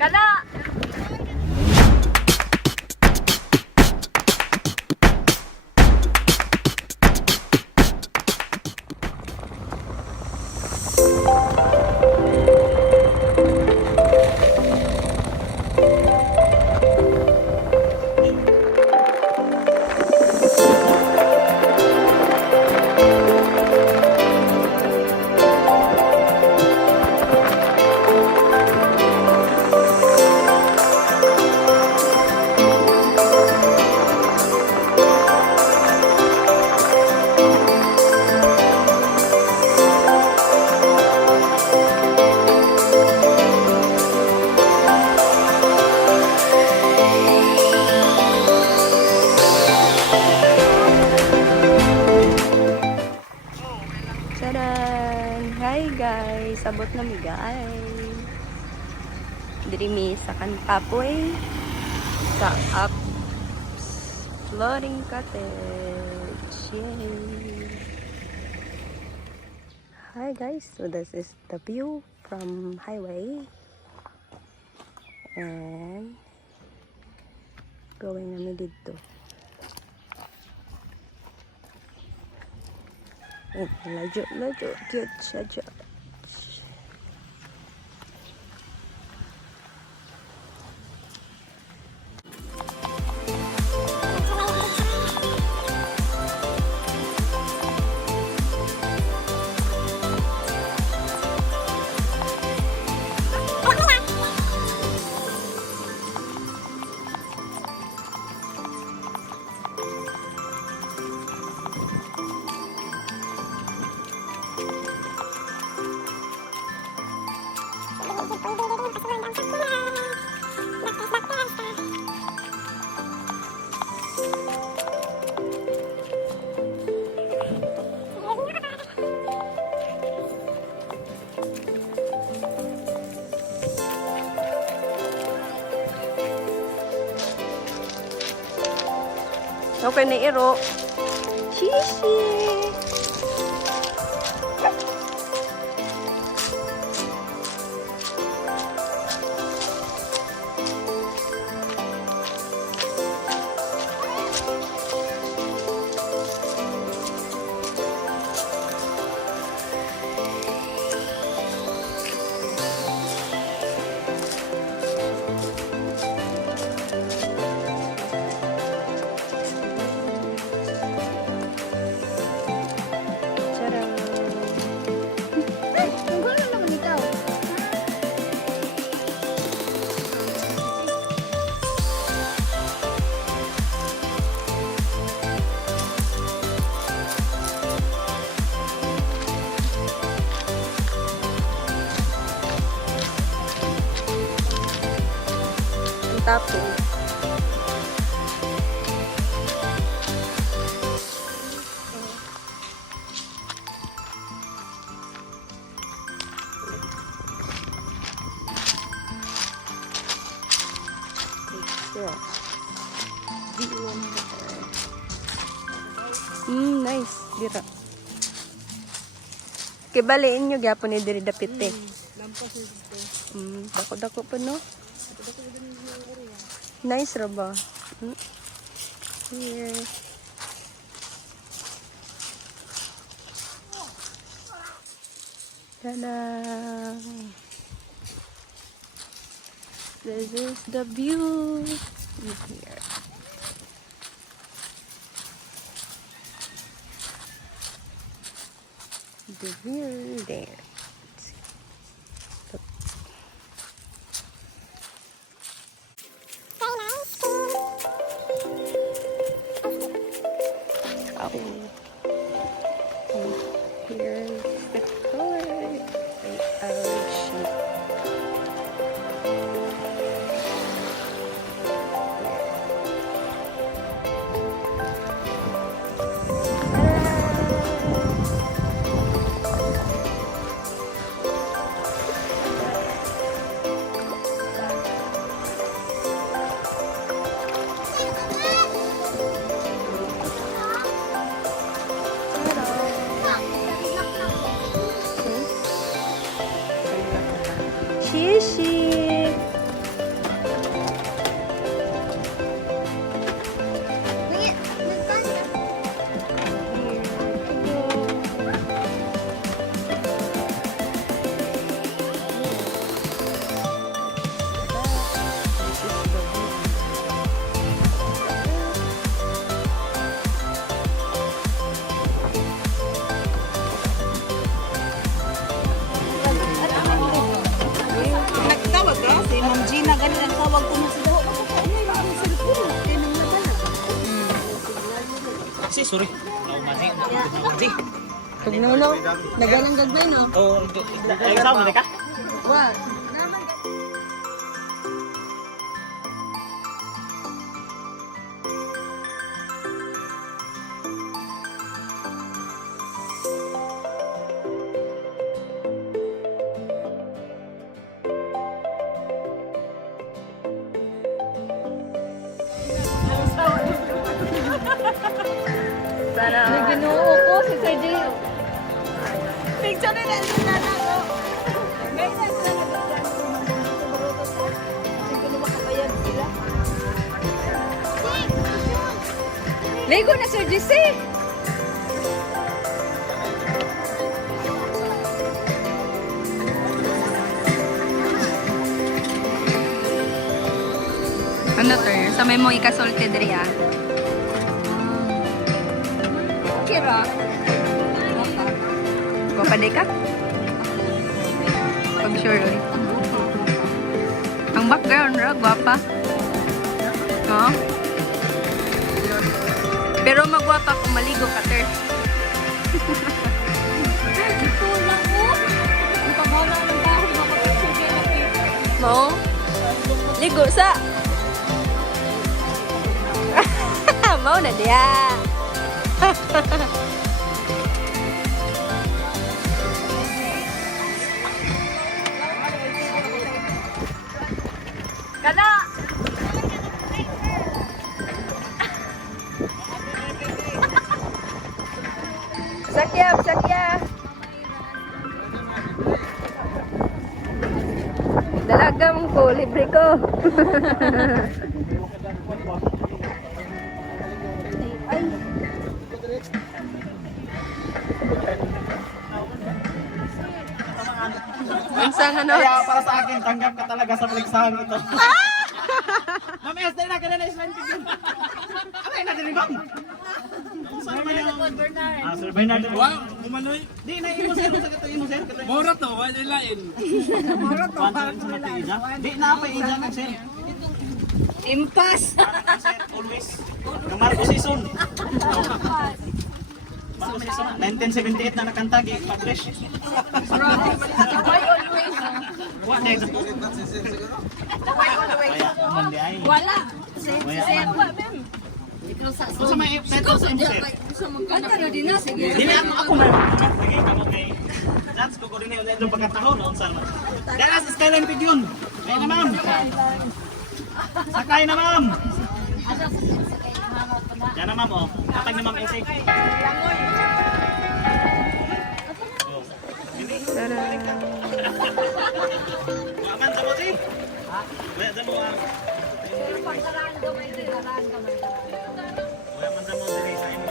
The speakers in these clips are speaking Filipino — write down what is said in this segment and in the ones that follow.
Kada! Sabot na migay. Diri sa Cantapoy sa Floating Cottage. Yay! Hi guys, so this is the view from highway and going namin dito. Lajo, cute siya. Okay na iro. Shishi! Tapos nice dira. Kibaliin nyo gyapon ni diri dapit eh. Dako-dako pa no. Nice ra ba? Here. Tada! This is the view here. The view there. Here's the color. Si, sorry. Naumani. Tugnuno. Nagalang gagbay no? Oh, ay sama ka? Wa. Sana. Naginuo ko si Sir Jay. Picture nila sila na ko. Ngayon na sila nagdadaan. Hindi ko makabayad sila. Lego na Sir Jesse. Ano to? Sa may mo ikasolte diri ah. Kira. Guwapa di ka? Pag sure oy. Ang background ra guwapa. No? Pero magwapa kung maligo ka ter. Tulang ko. Ang paghala ng dahon ako picture kay nakita. Mo? Ligo sa. Mau na dia. Kana. Sakya, sakya. Dalagam ko, libre ko. Ang ano? Kaya para sa akin, tanggap ka talaga sa paligsahan ito. Mamaya, stay na ka na na Island Pigyon. Ano yung natin ibang? Sir Bernard. Wow, umanoy. Di, na-imo sir. Sa kato imo sir. Mora to, wala lain. Di, naapay ija ka sir. Impas. Sir, always. Ng Marco season. Marco season. 1978 na nakanta, publish. Why always? What next? Wala. Sa may peto sa imo sir. Ano din na sige. Dili ako na. Lagi kamo kay Jats ko din ulit yung pagkataon noon sa. Dalas Skyline Pigyon. Ay na ma'am. Sakay na ma'am. Yan na ma'am oh. Katag na ma'am isig. Aman sa mo si? Wala sa mo ah. Wala man sa mo diri sa imo.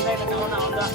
Hindi na ako na onda.